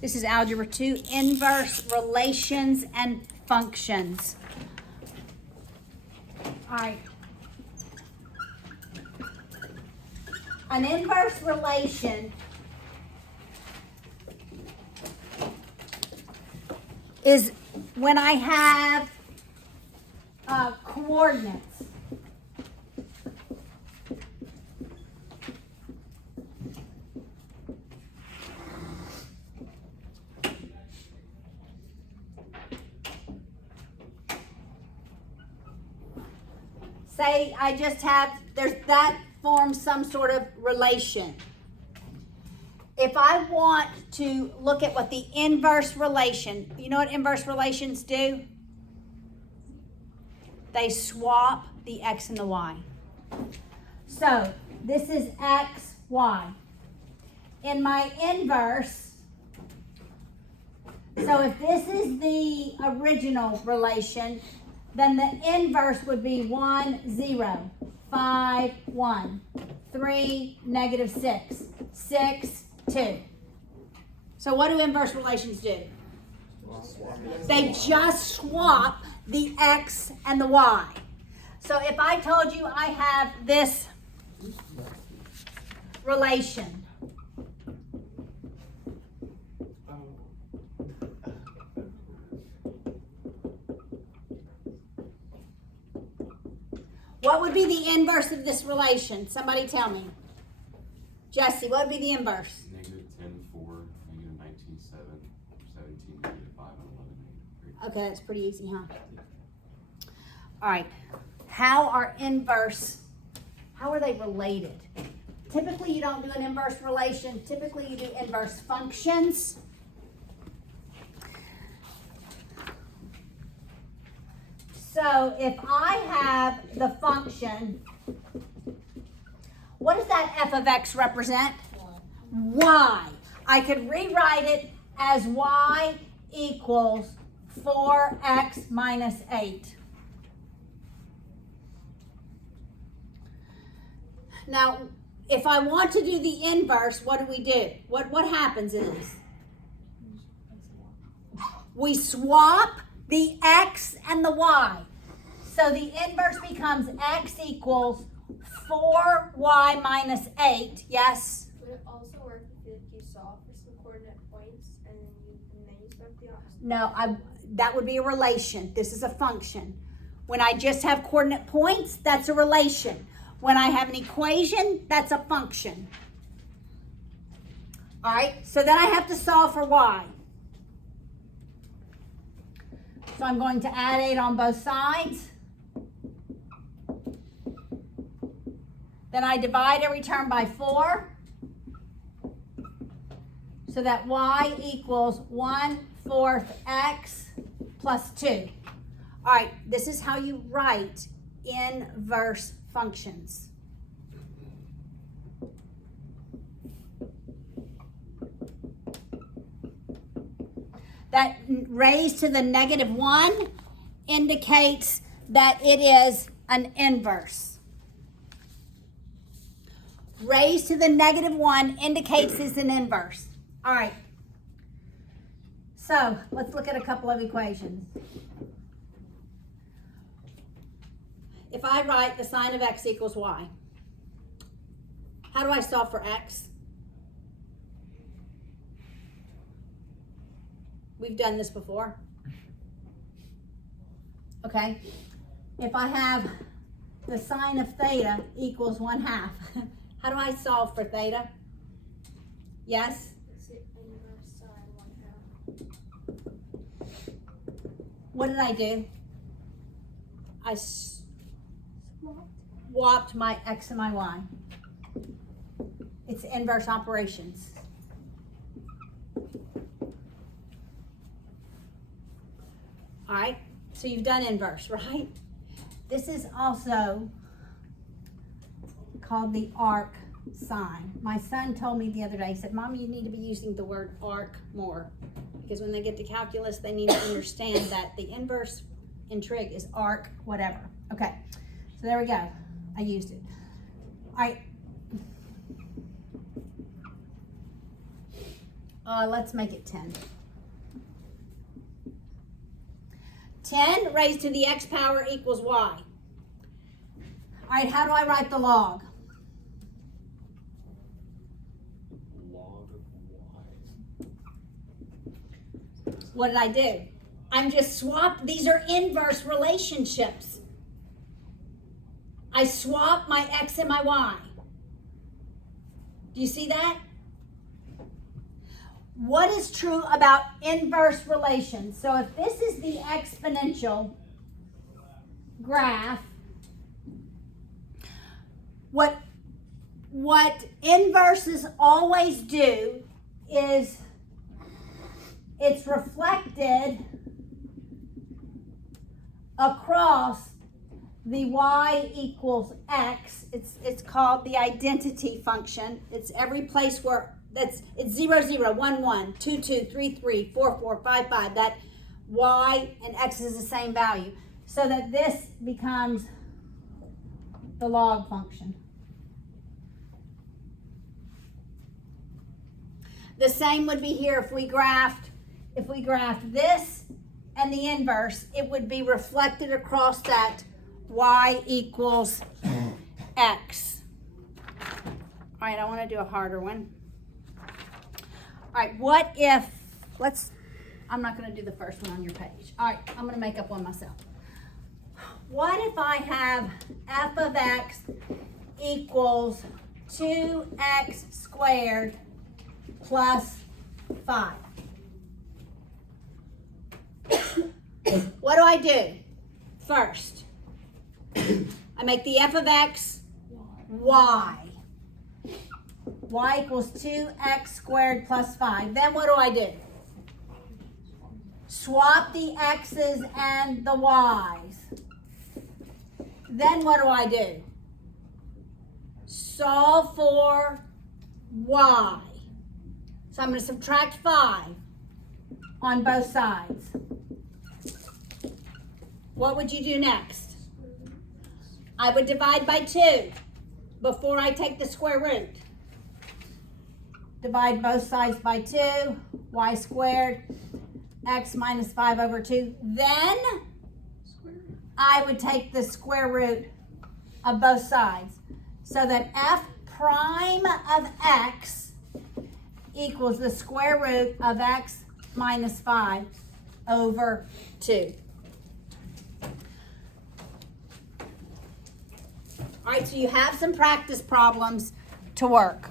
This is Algebra 2, inverse relations and functions. All right. An inverse relation is when I have coordinates. Say I just have, that forms some sort of relation. If I want to look at what the inverse relation, you know what inverse relations do? They swap the x and the y. So this is x, y. In my inverse, so if this is the original relation, then the inverse would be 1, 0, 5, 1, 3, negative 6, 6, 2. So what do inverse relations do? They just swap the x and the y. So if I told you I have this relation, what would be the inverse of this relation? Somebody tell me. Jesse, what would be the inverse? Negative 10, 4, negative 19, 7, 17, negative 5, and 11, negative 3. Okay, that's pretty easy, huh? All right. How are they related? Typically, you don't do an inverse relation. Typically, you do inverse functions. So if I have the function, what does that f of x represent? Y. I could rewrite it as y equals 4x minus 8. Now, if I want to do the inverse, what do? What happens is we swap the x and the y. So the inverse becomes x equals 4y minus 8. Yes? Would it also work if you solve for some coordinate points and then you start the opposite? No, that would be a relation. This is a function. When I just have coordinate points, that's a relation. When I have an equation, that's a function. All right, so then I have to solve for y. So I'm going to add 8 on both sides. Then I divide every term by 4. So that y equals 1/4 x plus 2. All right, this is how you write inverse functions. That raised to the -1 indicates that it is an inverse. Raised to the -1 indicates it's an inverse. All right. So let's look at a couple of equations. If I write the sine of x equals y, how do I solve for x? We've done this before. Okay. If I have the sine of theta equals 1/2, how do I solve for theta? Yes? It's the inverse side 1/2. What did I do? I swapped my x and my y. It's inverse operations. All right, so you've done inverse, right? This is also called the arc sign. My son told me the other day, he said, Mom, you need to be using the word arc more, because when they get to calculus, they need to understand that the inverse in trig is arc whatever. Okay, so there we go. I used it. All right. Let's make it 10. 10 raised to the x power equals y. All right, how do I write the log? Log of y. What did I do? I'm just swapped. These are inverse relationships. I swap my x and my y. Do you see that? What is true about inverse relations? So if this is the exponential graph, what inverses always do is it's reflected across the y equals x. It's called the identity function. It's every place where it's 0, 0, 1, 1, 2, 2, 3, 3, 4, 4, 5, 5. That y and x is the same value. So that this becomes the log function. The same would be here if we graphed this and the inverse, it would be reflected across that y equals x. All right, I want to do a harder one. All right, what if, I'm not going to do the first one on your page. All right, I'm going to make up one myself. What if I have f of x equals 2x squared plus 5? What do I do? First, I make the f of x y. Y equals 2x squared plus 5. Then what do I do? Swap the x's and the y's. Then what do I do? Solve for y. So I'm going to subtract 5 on both sides. What would you do next? I would divide by 2 before I take the square root. Divide both sides by 2, y squared, x minus 5 over 2. Then I would take the square root of both sides. So that f prime of x equals the square root of x minus 5 over 2. All right, so you have some practice problems to work.